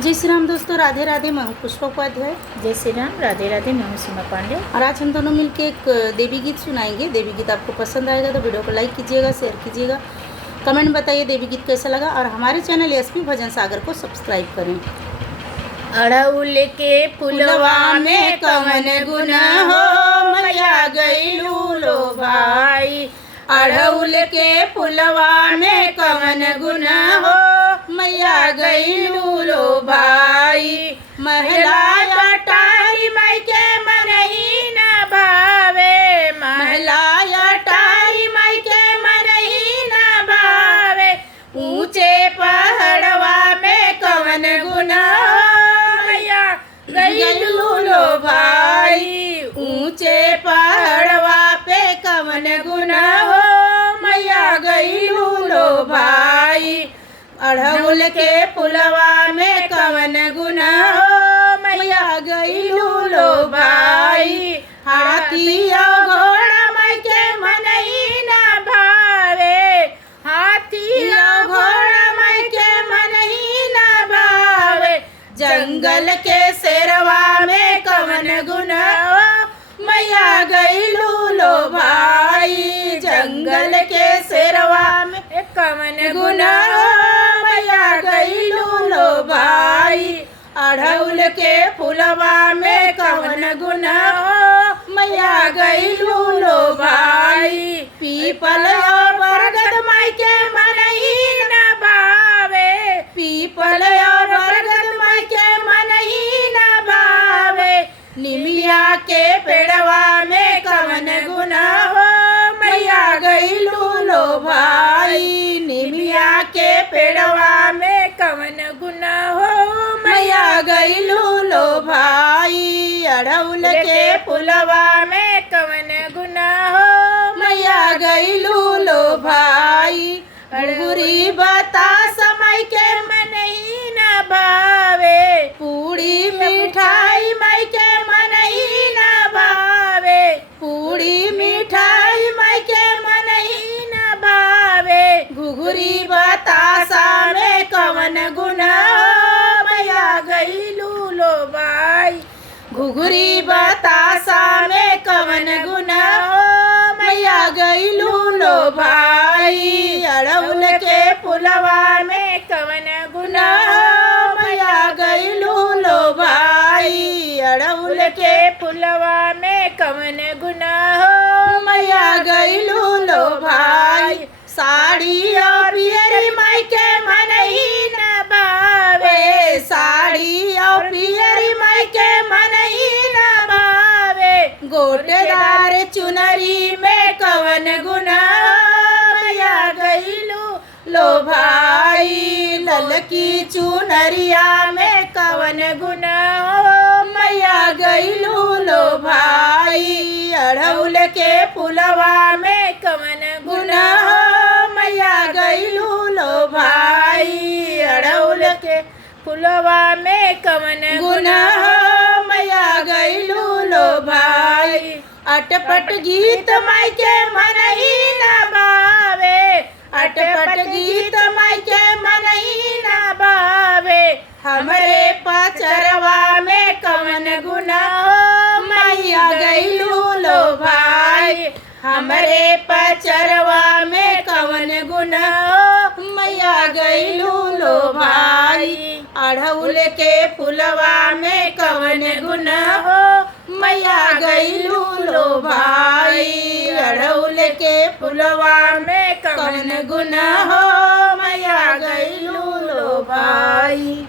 जय श्री राम दोस्तों, राधे राधे। मैं हूँ पुष्पा उपाध्याय। जय श्री राम, राधे राधे। मैं हूँ सीमा पांडे और आज हम दोनों मिलके एक देवी गीत सुनाएंगे। देवी गीत आपको पसंद आएगा तो वीडियो को लाइक कीजिएगा, शेयर कीजिएगा, कमेंट बताइए देवी गीत कैसा लगा और हमारे चैनल एसपी भजन सागर को सब्सक्राइब करें। अड़उल के फुलवा में कवन गुण हो, मैया गईलू लो भाई। अड़उल के फुलवा में कवन गुण हो, मैया गईलू लो भाई। महिला अटारी माई के मन ही न भावे, महिला अटारी माई के मन ही न भावे। ऊंचे पहाड़वा में कवन गुण हो, मैया गईलू लो भाई। ऊंचे पहाड़वा पे कवन गुण हो, मैया गईलू लो भाई। अड़हुल के फुलवा में कवन गुण हो, मैया गईलू लो भाई। हाथी और घोड़ा माई के मन ही न भावे, हाथी और घोड़ा माई के मन ही न भावे। जंगल के शेरवा में कवन गुण हो, मैया गईलू लो भाई। जंगल के शेरवा में कवन गुण हो, मैया गईलू लो भाई। अड़हुल के फुलवा में कवन गुण हो, मैया गईलू लो भाई। पीपल और बरगद माई के मन ही न भावे, पीपल और बरगद माई के मन ही न भावे। निमिया के पेड़वा में कवन गुण हो, मैया गईलू लो भाई। निमिया के पेड़वा में कवन गुण हो, मैया गईलू लो भाई। अड़हुल के फुलवा में कवन गुण हो, मैया गईलू लो भाई। अड़हुरी बतास माई के मन ही न भावे, पूड़ी मिठाई माई के मन ही न भावे। पूड़ी मिठाई माई के मन ही न भावे। घुघुरी बतासा में कवन गुण हो, मैया गईलू लो भाई। घुघुरी बतासा में कवन गुण हो, मैया गईलू लो भाई। अड़हुल के फुलवा में कवन गुण हो, मैया गईलू लो भाई। अड़हुल के फुलवा में कवन गुण हो, मैया गईलू लो भाई। साड़ी और पियरी माई के मन ही न भावे, साड़ी और पियरी माई के मन ही न भावे। गोटेदार चुनरी में कवन गुण हो, मैया गईलू लो भाई। ललकी चुनरिया में कवन गुण हो, मैया गईलू लो भाई। अड़हुल के फुलवा में कवन गुण हो, मैया गईलू लो भाई। अड़हुल के फुलवा में कवन गुण हो, मैया गईलू लो भाई। अटपट गीत माई के मन ही न भावे, अटपट गीत माई के मन ही न भावे। हमरे पचरवा में कवन गुण हो, मैया गईलू लो भाई। हमरे पचरवा में कवन गुण हो, मैया गईलू लो भाई। अड़हुल के फुलवा में कवन गुण हो, मैया गईलू लो भाई। अड़हुल के फुलवा में कवन गुण हो, मैया गईलू लो भाई।